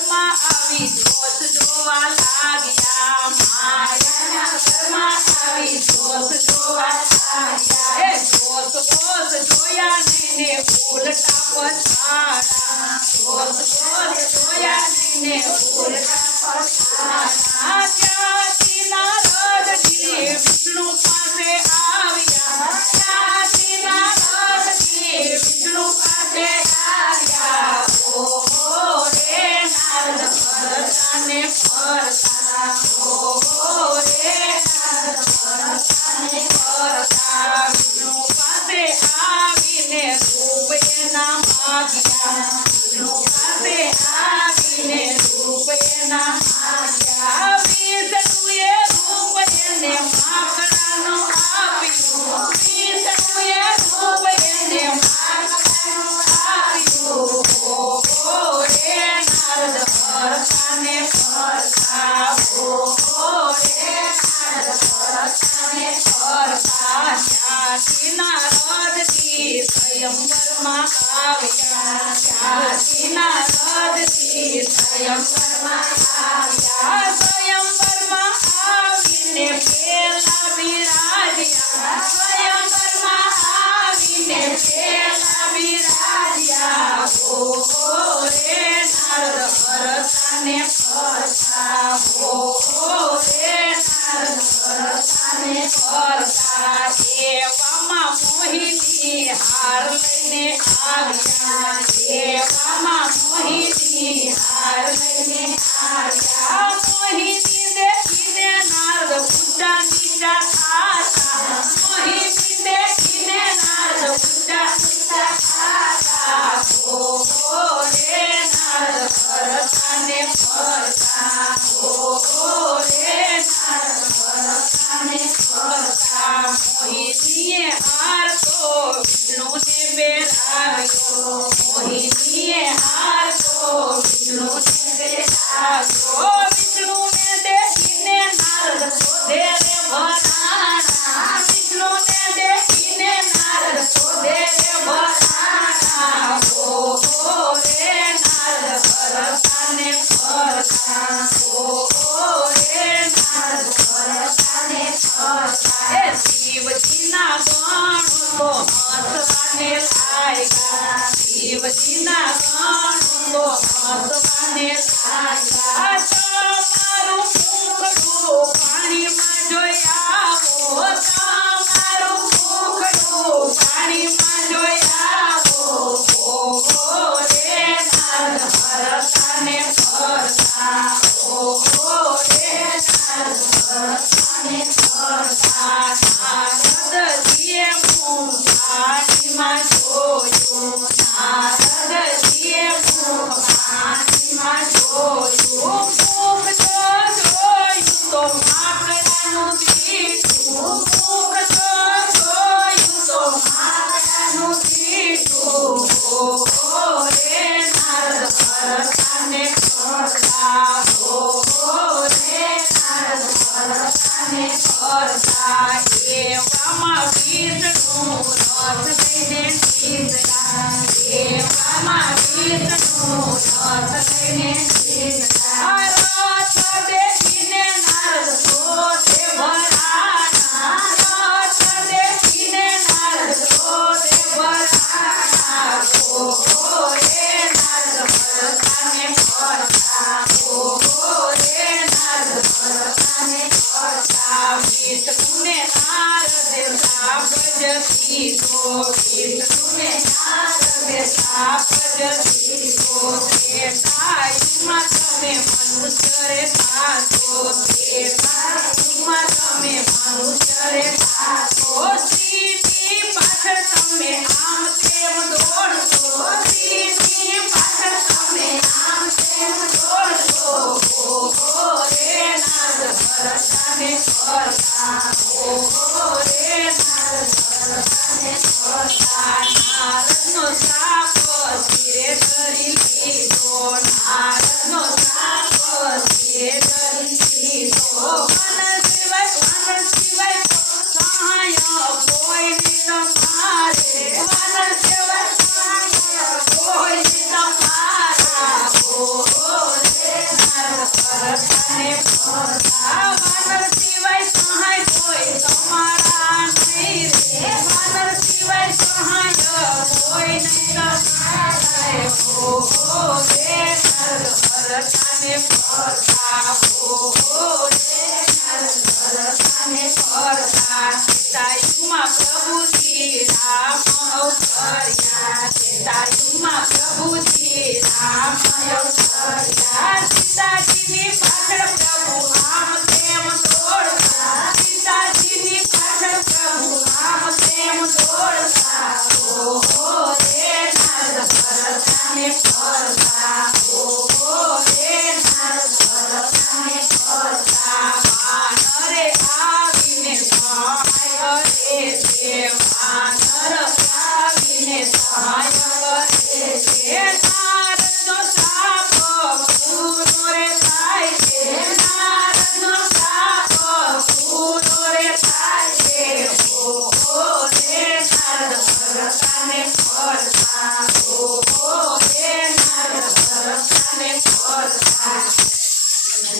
ઘરમાં આવી જોત જોવા લાગ્યા માયાના ઘરમાં આવી જોત જોવા લાગ્યા એ જોત જોયા ને ઉલટા પછાડા જોત જોયા ને ઉલટા પછાડા ત્યાંથી નારદજી વિષ્ણુ પાસે આવ્યા ત્યાંથી નારદજી વિષ્ણુ પાસે આવ્યા ઓ રે નારદ ફરતાને ફરતા ઓ રે નારદ ફરતાને ફરતા વિષ્ણુ પાસે આવીને રૂપ એના માગ્યા વિષ્ણુ પાસે આવીને રૂપ એના માગ્યા વિષ્ણુએ રૂપ એને માગણાનો આપ્યું વિષ્ણુએ રૂપ એને માગણાનો આપ્યું ઓ રે નારદ ફરતાને ફરતા ઓ રે નારદ ફરતાને ફરતા ત્યાંથી નારદજી સ્વયંવરમાં આવ્યા ત્યાંથી નારદજી સ્વયંવરમાં આવ્યા સ્વયંવરમાં આવીને પેલા બિરાજ્યા સ્વયંવરમાં આવીને પેલા બિરાજ્યા ઓ રે નારદ ફરતાને ફરતા ઓ રે નારદ ફરતાને ફરતા એવામાં મોહિની હાર લઈને આવ્યા એવામાં મોહિની હાર લઈને આવ્યા મોહિની દેખીને નારદ ઊંચા નીચા ખાતા મોહિની દેખીને નારદ ઊંચા નીચા ખાતા ઓ રે નારદ ફરતાને ફરતા ઓ રે નારદ ફરતાને ફરતા મોહિનીએ હાર તો વિષ્ણુને બેરાવ્યો મોહિનીએ હાર તો વિષ્ણુને બેરાવ્યો વિષ્ણુને દેખીને નારદ શોધે રે ભરાણા વિષ્ણુને દેખીને નારદ શોધે રે ભરાણા ઓ રે નારદ ફરતાને ફરતા ઓ રે નારદ ફરતાને ફરતા એ શિવજીના ગણ તો હસવાને લાગ્યા શિવજીના ગણ તો હસવાને લાગ્યા તમારું મુખડું પાણીમાં જોઈ આવો તમારું મુખડું પાણીમાં જોઈ આવો ઓ રે નારદ ફરતાને ફરતા ઓ રે નારદ ફરતાને ફરતા નારદજીએ મુખ પાણીમાં જોયું નારદજીએ મુખ પાણીમાં જોયું મુખ જોયું તો માકડાનું દીઠું મુખ જોયું તો માકડાનું દીઠું ઓ રે નારદ ફરતાને ફરતા ઓ રે નારદ ફરતાને ફરતા એવામાં વિષ્ણુ રથ લઈને નીકળ્યા એવામાં વિષ્ણુ રથ લઈને નીકળ્યા રથ દેખીને નારદ શોધે ભરાણા રથ દેખીને નારદ શોધે ભરાણા ઓ રે નારદ ફરતાને ફરતા ઓ રે નારદ ફરતાને ફરતા વિષ્ણુને નારદે શાપ જ દીધો વિષ્ણુને નારદે શાપ જ દીધો ત્રેતાયુગમાં તમે મનુષ્ય રે થાશો ત્રેતાયુગમાં તમે મનુષ્ય રે થાશો સીધી પાછળ તમે આમ તેમ દોડશો સીધી પાછળ તમે આમ તેમ દોડશો ઓ રે નારદ ફરતાને ફરતા ઓ રે નારદ ફરતાને ફરતા નારદનો શાપ શિરે ધરી લીધો નારદનો શાપ શિરે ધરી ને ફરતા હો રે ને ફરતા તાયુમાં પ્રભુ શ્રી રામ અવતર્યા તાયુમાં પ્રભુ શ્રી રામ અવતર્યા